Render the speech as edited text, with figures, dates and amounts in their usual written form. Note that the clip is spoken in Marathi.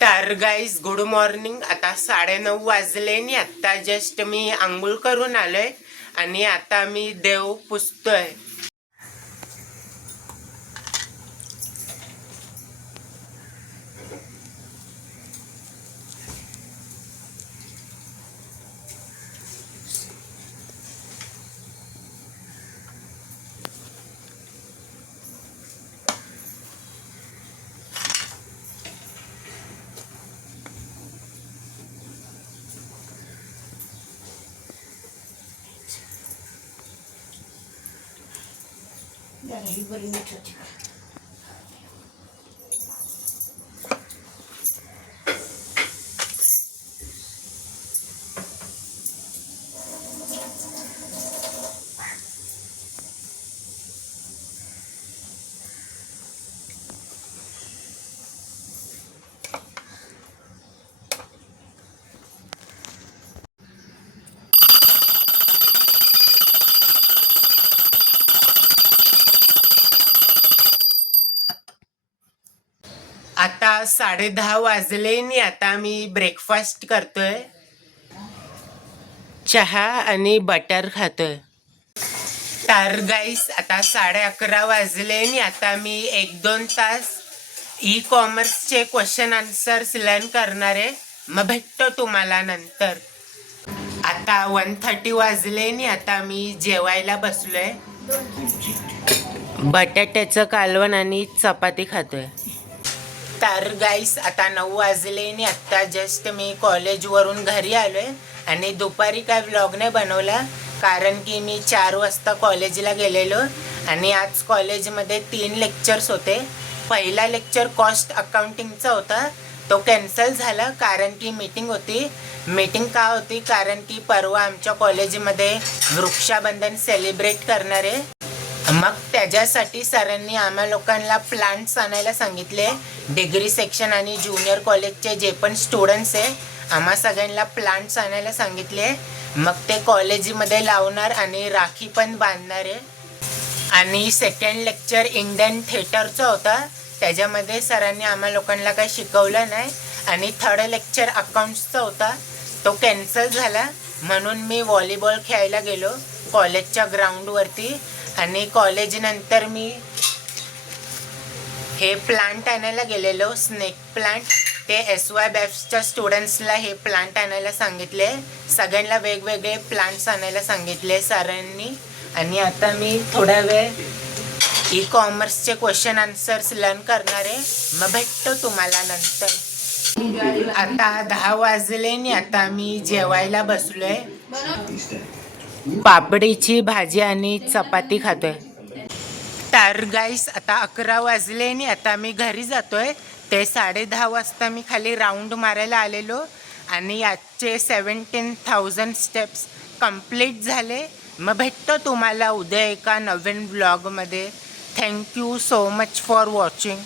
तर गाईज गुड मॉर्निंग. आता 9:30 वाजले आणि आता जस्ट मी आंघोळ करून आलोय आणि आता मी देव पुजतोय. ही बरी मिठाची. आता 10:30 वाजले आणि आता मी ब्रेकफास्ट करतोय. चहा आणि बटर खातोय. तर गाईस आता 11:30 वाजले आणि आता मी 1-2 तास ई कॉमर्सचे क्वेश्चन आन्सर्स लर्न करणार आहे. मग भेटतो तुम्हाला नंतर. आता 1:30 वाजले आणि आता मी जेवायला बसलोय. बटाट्याचं कालवण आणि चपाती खातोय. तर गाईस आता 9 वाजले आणि आत्ता जस्ट मी कॉलेजवरून घरी आलोय आणि दुपारी काय व्लॉग नाही बनवला कारण की मी 4 वाजता कॉलेजला गेलेलो आणि आज कॉलेजमध्ये 3 लेक्चर्स होते. पहिला लेक्चर कॉस्ट अकाउंटिंगचा होता, तो कॅन्सल झाला कारण की मीटिंग होती. मीटिंग का होती कारण की परवा आमच्या कॉलेजमध्ये वृक्षाबंधन सेलिब्रेट करणार आहे. मग त्याच्यासाठी सरांनी आम्हा लोकांना प्लांट्स आणायला सांगितले. डिग्री सेक्शन आणि ज्युनियर कॉलेजचे जे पण स्टुडंट्स आहे आम्हा सगळ्यांना प्लांट्स आणायला सांगितले. मग ते कॉलेजमध्ये लावणार आणि राखी पण बांधणार आहे. आणि सेकंड लेक्चर इंडियन थिएटरचा होता, त्याच्यामध्ये सरांनी आम्हा लोकांना काही शिकवलं नाही. आणि थर्ड लेक्चर अकाउंट्सचा होता, तो कॅन्सल झाला म्हणून मी व्हॉलीबॉल खेळायला गेलो कॉलेजच्या ग्राउंडवरती. आणि कॉलेजनंतर मी हे प्लांट आणायला गेलेलो, स्नेक प्लांट. ते SYBFच्या स्टुडंट्सला हे प्लांट आणायला सांगितले. सगळ्यांना वेगवेगळे प्लांट्स आणायला सांगितले सरांनी. आणि आता मी थोडा वेळ ई कॉमर्सचे क्वेश्चन आन्सर्स लर्न करणार आहे. मग भेटतो तुम्हाला नंतर. आता 10 वाजले आणि आता मी जेवायला बसलोय. पापडीची भाजी आणि चपाती खातोय. तर गाईस आता 11 वाजले आणि आता मी घरी जातोय. ते 10:30 वाजता मी खाली राऊंड मारायला आलेलो आणि आजचे 17,000 स्टेप्स कंप्लीट झाले. मग भेटतो तुम्हाला उद्या एका नवीन ब्लॉगमध्ये. Thank you so much for watching.